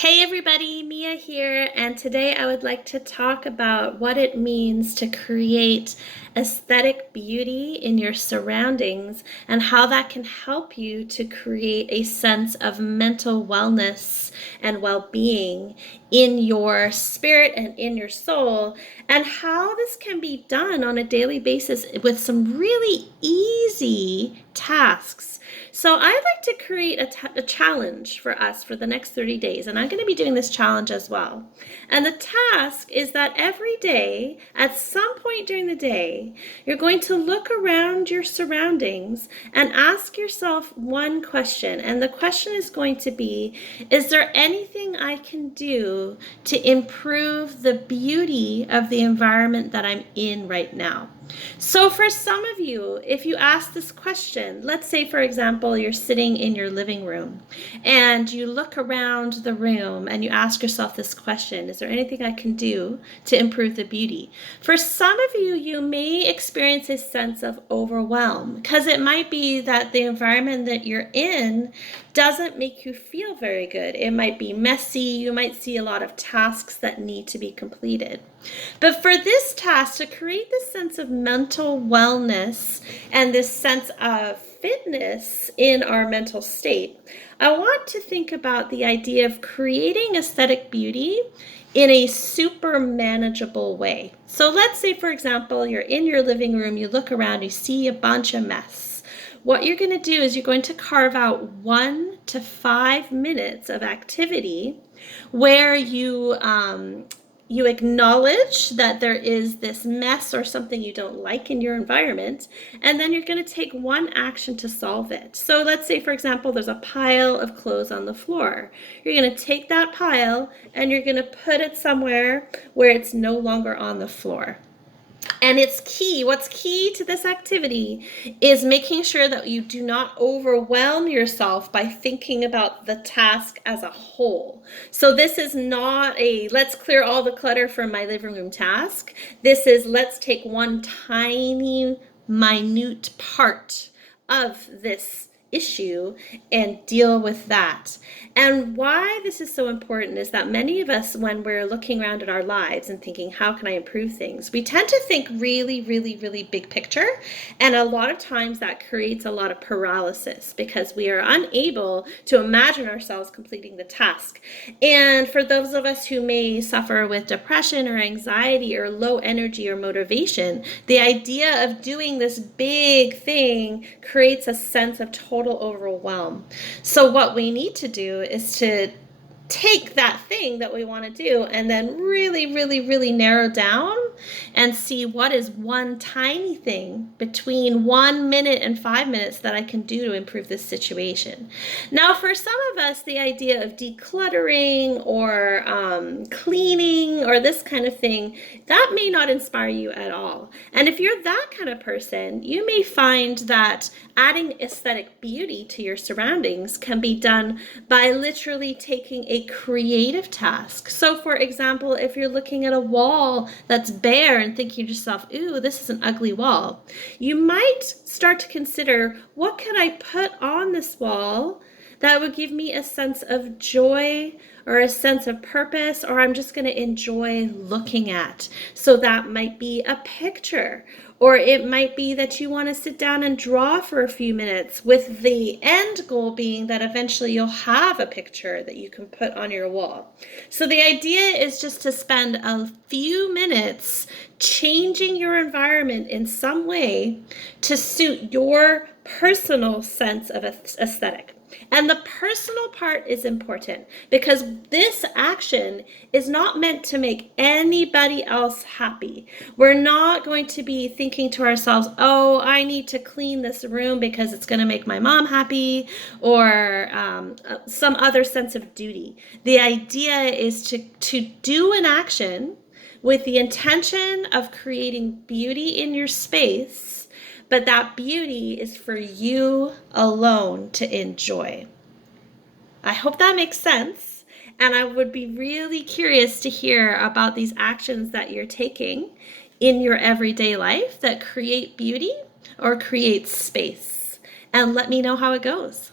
Hey everybody, Mia here, and today I would like to talk about what it means to create aesthetic beauty in your surroundings and how that can help you to create a sense of mental wellness and well-being in your spirit and in your soul, and how this can be done on a daily basis with some really easy tasks. So I'd like to create a challenge for us for the next 30 days, and I'm going to be doing this challenge as well. And the task is that every day, at some point during the day, you're going to look around your surroundings and ask yourself one question. And the question is going to be, is there anything I can do to improve the beauty of the environment that I'm in right now? So for some of you, if you ask this question, let's say, for example, you're sitting in your living room and you look around the room and you ask yourself this question, is there anything I can do to improve the beauty? For some of you, you may experience a sense of overwhelm because it might be that the environment that you're in doesn't make you feel very good. It might be messy. You might see a lot of tasks that need to be completed. But for this task, to create this sense of mental wellness and this sense of fitness in our mental state, I want to think about the idea of creating aesthetic beauty in a super manageable way. So let's say, for example, you're in your living room, you look around, you see a bunch of mess. What you're going to do is you're going to carve out 1 to 5 minutes of activity where you acknowledge that there is this mess or something you don't like in your environment, and then you're going to take one action to solve it. So let's say, for example, there's a pile of clothes on the floor. You're going to take that pile and you're going to put it somewhere where it's no longer on the floor. And it's key. What's key to this activity is making sure that you do not overwhelm yourself by thinking about the task as a whole. So this is not a let's clear all the clutter from my living room task. This is let's take one tiny, minute part of this issue and deal with that. And why this is so important is that many of us, when we're looking around at our lives and thinking, how can I improve things? We tend to think really, really, really big picture. And a lot of times that creates a lot of paralysis because we are unable to imagine ourselves completing the task. And for those of us who may suffer with depression or anxiety or low energy or motivation, the idea of doing this big thing creates a sense of total overwhelm. So what we need to do is to take that thing that we want to do and then really, really, really narrow down and see what is one tiny thing between 1 minute and 5 minutes that I can do to improve this situation. Now, for some of us, the idea of decluttering or cleaning or this kind of thing, that may not inspire you at all. And if you're that kind of person, you may find that adding aesthetic beauty to your surroundings can be done by literally taking a creative task. So for example, if you're looking at a wall that's bare and thinking to yourself, ooh, this is an ugly wall, you might start to consider, what can I put on this wall that would give me a sense of joy or a sense of purpose, or I'm just going to enjoy looking at. So that might be a picture, or it might be that you want to sit down and draw for a few minutes with the end goal being that eventually you'll have a picture that you can put on your wall. So the idea is just to spend a few minutes changing your environment in some way to suit your personal sense of aesthetic. And the personal part is important because this action is not meant to make anybody else happy. We're not going to be thinking to ourselves, oh, I need to clean this room because it's going to make my mom happy, or some other sense of duty. The idea is to do an action with the intention of creating beauty in your space, but that beauty is for you alone to enjoy. I hope that makes sense. And I would be really curious to hear about these actions that you're taking in your everyday life that create beauty or create space. And let me know how it goes.